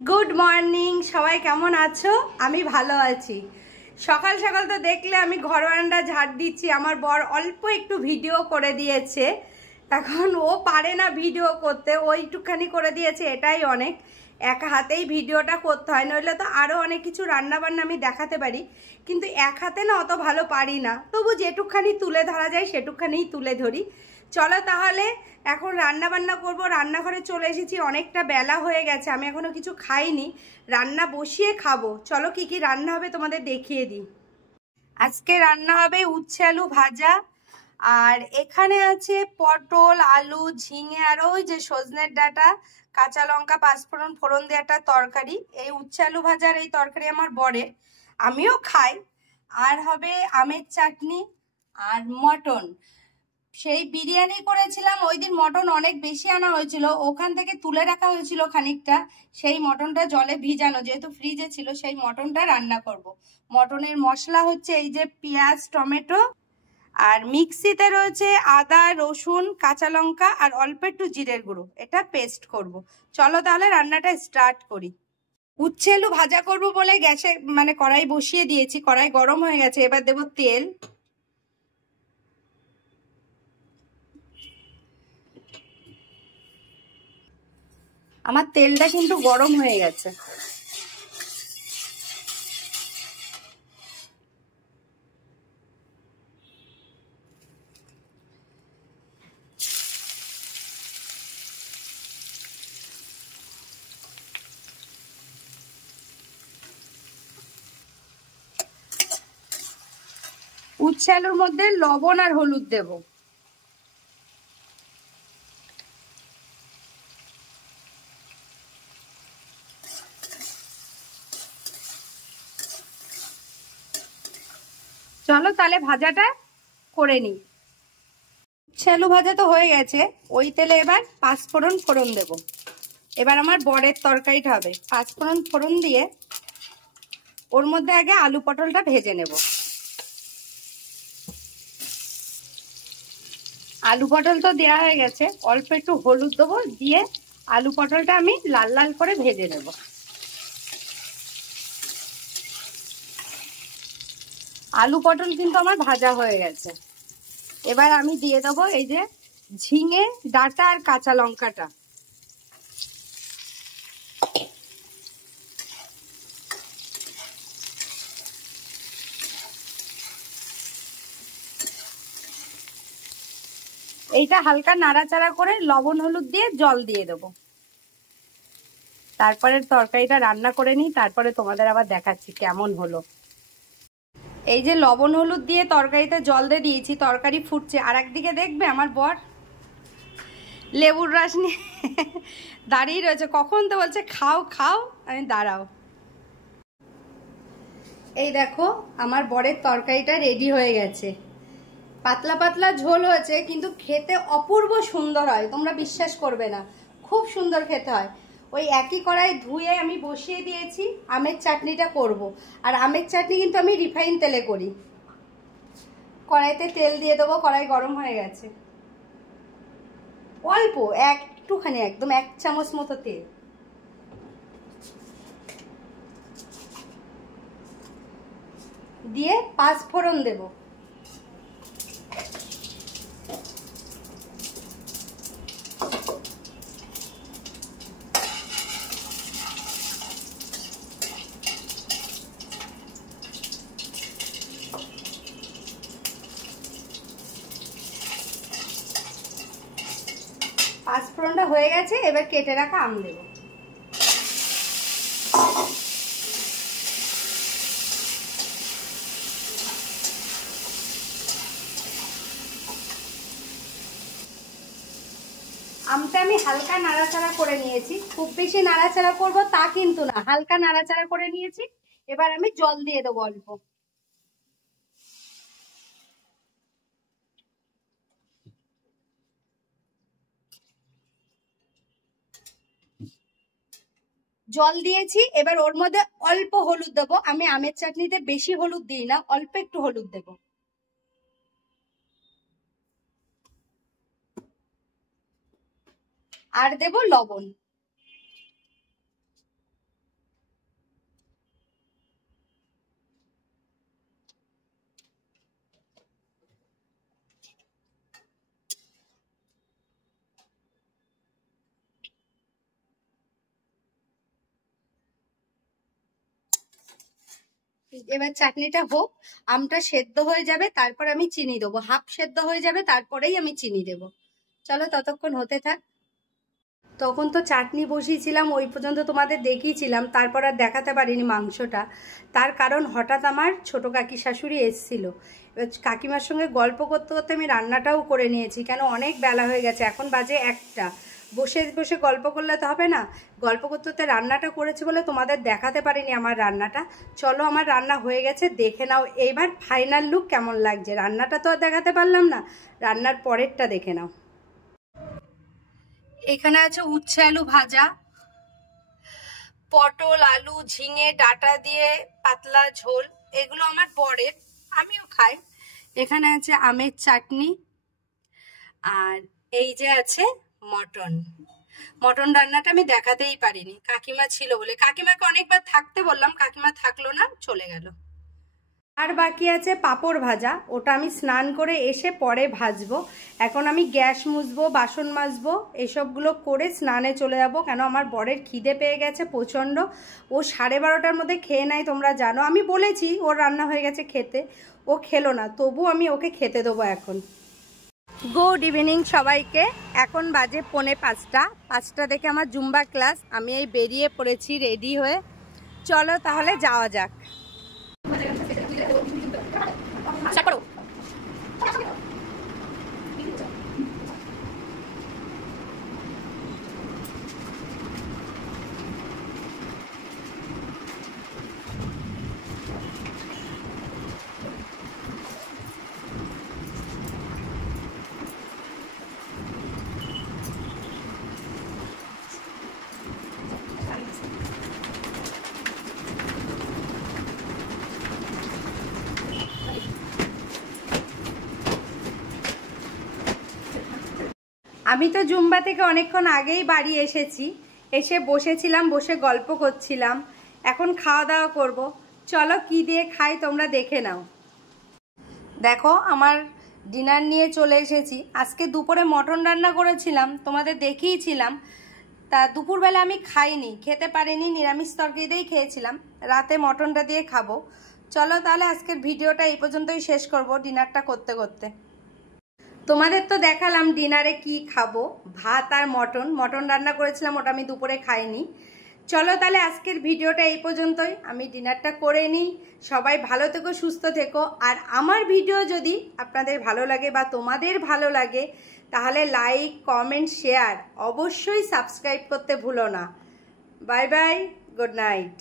Good morning, সবাই কেমন আছো? আমি ভালো আছি। সকাল সকাল তো দেখলে আমি ঘর বারান্দা ঝাড় দিচ্ছি। আমার বর অল্প একটু ভিডিও করে দিয়েছে। এখন ও পারে না ভিডিও করতে, ও একটুখানি করে দিয়েছে, এটাই অনেক। এক হাতেই ভিডিওটা করতে হয়, নইলে তো আরও অনেক কিছু রান্নাবান্না আমি দেখাতে পারি, কিন্তু এক হাতে না অত ভালো পারি না। তবু যেটুকখানি তুলে ধরা যায় সেটুকখানিই তুলে ধরি। চলো তাহলে এখন রান্না বান্না করবো। রান্নাঘরে চলে এসেছি, অনেকটা বেলা হয়ে গেছে, আমি এখনো কিছু খাইনি। রান্না বসিয়ে খাবো। চলো কি কি রান্না হবে তোমাদের দেখিয়ে দিই। আজকে রান্না হবে উচ্ছে আলু ভাজা, আর এখানে আছে পটল, আলু, ঝিঙে, আর ওই যে সজনের ডাঁটা, কাঁচা লঙ্কা, পাঁচফোড়ন ফোড়ন দিয়ে একটা তরকারি। এই উচ্ছে আলু ভাজার এই তরকারি আমার বরের, আমিও খাই। আর হবে আমের চাটনি আর মটন। সেই বিরিয়ানি করেছিলাম ওই দিন, মটন অনেক বেশি আনা হয়েছিল, ওখান থেকে তুলে রাখা হয়েছিল খানিকটা। সেই মটনটা জলে ভিজানো, যেহেতু ফ্রিজে ছিল, সেই মটনটা রান্না করব। মটনের মশলা হচ্ছে এই যে পেঁয়াজ, টমেটো, আর মিক্সিতে রয়েছে আদা, রসুন, কাঁচা লঙ্কা আর অল্প একটু জিরের গুঁড়ো, এটা পেস্ট করব। চলো তাহলে রান্নাটা স্টার্ট করি। উচ্ছে আলু ভাজা করব বলে গ্যাসে কড়াই বসিয়ে দিয়েছি। কড়াই গরম হয়ে গেছে, এবার দেব তেল। আমার তেলটা কিন্তু গরম হয়ে গেছে। উচ্ছে আলুর মধ্যে লবণ আর হলুদ দেব। চলো তাহলে ভাজাটা করে নিই। উচ্ছে আলু ভাজা তো হয়ে গেছে, ওই তেলে এবার পাঁচফোড়ন ফোড়ন দেব। এবার আমার বরের তরকারিটা হবে। পাঁচফোড়ন ফোড়ন দিয়ে ওর মধ্যে আগে আলু পটলটা ভেজে নেব। আলু পটল তো দেওয়া হয়ে গেছে, অল্প একটু হলুদ দেবো, দিয়ে আলু পটলটা আমি লাল লাল করে ভেজে নেব। আলু পটল কিন্তু আমার ভাজা হয়ে গেছে। এবার আমি দিয়ে দেবো এই যে ঝিঙে, ডাঁটা আর কাঁচা লঙ্কাটা। এইটা হালকা নাড়াচাড়া করে লবণ হলুদ দিয়ে জল দিয়ে দেবো। তারপরে তরকারিটা রান্না করে নিই, তারপরে তোমাদের আবার দেখাচ্ছি কেমন হলো। এই যে লবণ হলুদ দিয়ে তরকারিতে জল দিয়ে দিয়েছি, তরকারি ফুটছে। আর একদিকে দেখবে আমার বর লেবুর রস নিয়ে দাঁড়িয়ে রয়েছে, কখন তো বলছে খাও খাও, আমি দাঁড়াও। এই দেখো আমার বরের তরকারিটা রেডি হয়ে গেছে। পাতলা পাতলা ঝোল হয়েছে, কিন্তু খেতে অপূর্ব সুন্দর হয়, তোমরা বিশ্বাস করবে না, খুব সুন্দর খেতে হয়। ওই একই কড়াই ধুয়ে আমি বসিয়ে দিয়েছি, আমের চাটনিটা করব। আর আমের চাটনি কিন্তু আমি রিফাইন তেলে করি। কড়াইতে তেল দিয়ে দেবো, কড়াই গরম হয়ে গেছে। অল্প একটুখানি, একদম 1 চামচ মতো তেল দিয়ে পাঁচফোড়ন দেবো। পাঁচফোড়নটা হয়ে গেছে, এবার কেটে রাখা আম দেবো। আমটা আমি হালকা নাড়াচাড়া করে নিয়েছি, খুব বেশি নাড়াচাড়া করব তা কিন্তু না, হালকা নাড়াচাড়া করে নিয়েছি। এবার আমি জল দিয়ে দেবো অল্প। জল দিয়েছি, এবার ওর মধ্যে অল্প হলুদ দেবো। আমি আমের চাটনিতে বেশি হলুদ দিই না, অল্প একটু হলুদ দেবো। আর দেবো লবণ। এবার চাটনিটা হোক, আমটা সেদ্ধ হয়ে যাবে, তারপর আমি চিনি দেবো, হাফ সেদ্ধ হয়ে যাবে তারপরেই আমি চিনি দেবো। চলো ততক্ষণ হতে থাক। তখন তো চাটনি বসিয়েছিলাম, ওই পর্যন্ত তোমাদের দেখিয়েছিলাম, তারপর আর দেখাতে পারিনি মাংসটা। তার কারণ হঠাৎ আমার ছোটো কাকি শাশুড়ি এসেছিল। এবার কাকিমার সঙ্গে গল্প করতে করতে আমি রান্নাটাও করে নিয়েছি, কেন অনেক বেলা হয়ে গেছে, এখন বাজে 1টা। বসে বসে গল্প করলে তো হবে না, গল্প করতে করতে রান্নাটা করেছি বলে তোমাদের দেখাতে পারিনি আমার রান্নাটা। চলো আমার রান্না হয়ে গেছে, দেখে নাও এইবার ফাইনাল লুক কেমন লাগছে। রান্নাটা তো আর দেখাতে পারলাম না, রান্নার পরেরটা দেখে নাও। এখানে আছে উচ্ছে আলু ভাজা, পটল আলু ঝিঙে ডাটা দিয়ে পাতলা ঝোল, এগুলো আমার বরের, আমিও খাই। এখানে আছে আমের চাটনি, আর এই যে আছে মটন। মটন রান্নাটা আমি দেখাতেই পারিনি, কাকিমা ছিল বলে। কাকিমাকে অনেকবার থাকতে বললাম, কাকিমা থাকলো না, চলে গেল। আর বাকি আছে পাঁপড় ভাজা, ওটা আমি স্নান করে এসে পরে ভাজবো। এখন আমি গ্যাস মুছবো, বাসন মাজবো, এসবগুলো করে স্নানে চলে যাব, কেন আমার বরের খিদে পেয়ে গেছে প্রচণ্ড। ও 12:30টার মধ্যে খেয়ে নেয়, তোমরা জানো। আমি বলেছি ওর রান্না হয়ে গেছে খেতে, ও খেলো না, তবু আমি ওকে খেতে দেবো এখন। গুড ইভিনিং সবাইকে। এখন বাজে 4:45, 5টা থেকে আমার জুম্বা ক্লাস। আমি এই বেরিয়ে পড়েছি রেডি হয়ে, চলো তাহলে যাওয়া যাক। আমি তো জুম্বা থেকে অনেকক্ষণ আগেই বাড়ি এসেছি, এসে বসেছিলাম, বসে গল্প করছিলাম। এখন খাওয়া দাওয়া করব, চলো কি দিয়ে খাই তোমরা দেখে নাও। দেখো আমার ডিনার নিয়ে চলে এসেছি। আজকে দুপুরে মটন রান্না করেছিলাম, তোমাদের দেখিয়েছিলাম। তা দুপুরবেলা আমি খাইনি, খেতে পারিনি, নিরামিষ তরকারি দিয়েই খেয়েছিলাম। রাতে মটনটা দিয়ে খাবো। চলো তাহলে আজকের ভিডিওটা এই পর্যন্তই শেষ করব, ডিনারটা করতে করতে। তোমাদের তো দেখালাম ডিনারে কি খাবো, ভাত আর মটন রান্না করেছিলাম, ওটা আমি দুপুরে খাইনি। চলো তাহলে আজকের ভিডিওটা এই পর্যন্তই, আমি ডিনারটা করে নিই। সবাই ভালো থেকো, সুস্থ থেকো। আর আমার ভিডিও যদি আপনাদের ভালো লাগে বা তোমাদের ভালো লাগে, তাহলে লাইক কমেন্ট শেয়ার অবশ্যই সাবস্ক্রাইব করতে ভুলো না। Bye bye, good night.